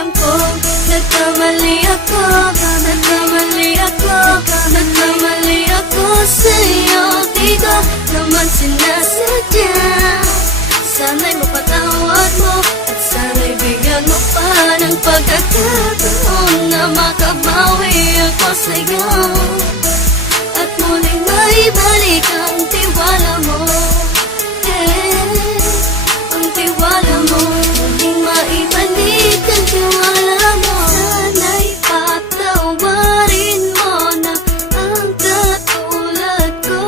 Alam ko, nagkamali ako, nagkamali ako, nagkamali ako sa'yo. Di ko naman sinasadya. Sana'y mapatawad mo at sana'y bigyan mo pa ng pagkakataon na makabawi ako sa'yo at muling maibalik ang tiwala mo. Ang tiwala mo, muling maibalik ang tiwala mo. Sana'y patawarin mo na ang katulad ko.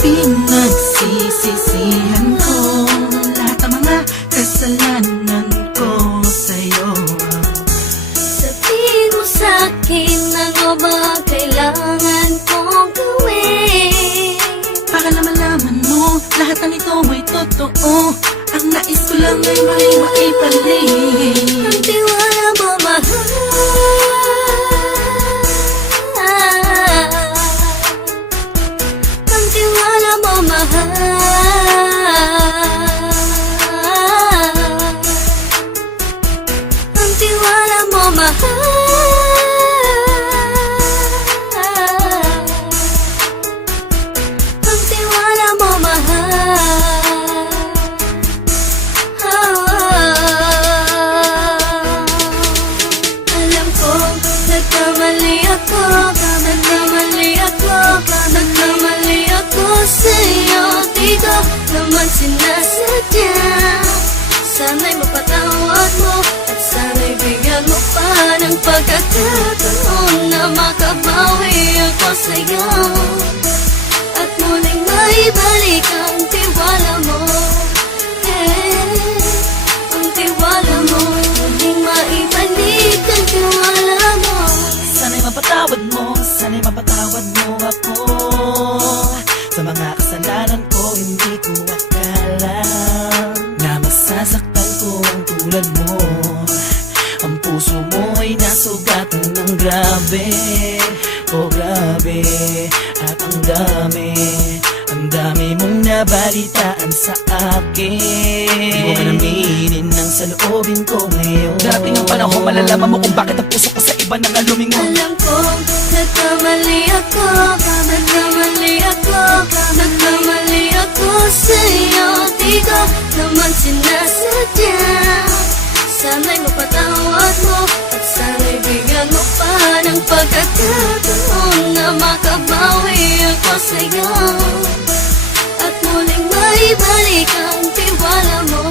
Pinagsisisihan ko lahat ng mga kasalanan ko sa'yo. Sabihin mo sa'kin ano ba kailangan kong gawin Para malaman mo lahat ng ito ay totoo. Ang nais ko lang ay maibalik ang tiwala mo, mahal. Ang tiwala mo, mahal. Ang tiwala mo, mahal. Ang tiwala mo, mahal. Alam ko, nagkamali ako, nagkamali ako, nagkamali ako sa'yo. Di ko naman sinasadya. Sana'y mapatawad mo at sana'y bigyan mo pa ng pagkakataon na makabawi ako sa'yo at muling maibalik ang tiwala mo. Ang tiwala mo, muling maibalik ang tiwala mo. Sana'y mapatawad mo ako sa mga kasalanan ko. Hindi ko akala na masasaktan ko ang tulad mo. Ang puso mo ay nasugatan ng grabe, oh grabe. At ang dami mong nabalitaan sa akin. Di mo man aminin ang saloobin ko ngayon. Darating ang panahon, malalaman mo kung bakit ang puso ko sa iba nang lumingon. Alam ko, nagkamali ako, nagkamali ako, nagkamali ako sa'yo. Di ko naman sinasadya. Sana'y mapatawad mo at sana'y bigyan mo pa ng pagkakataon na makabawi ako sa'yo at muling maibalik ang tiwala mo.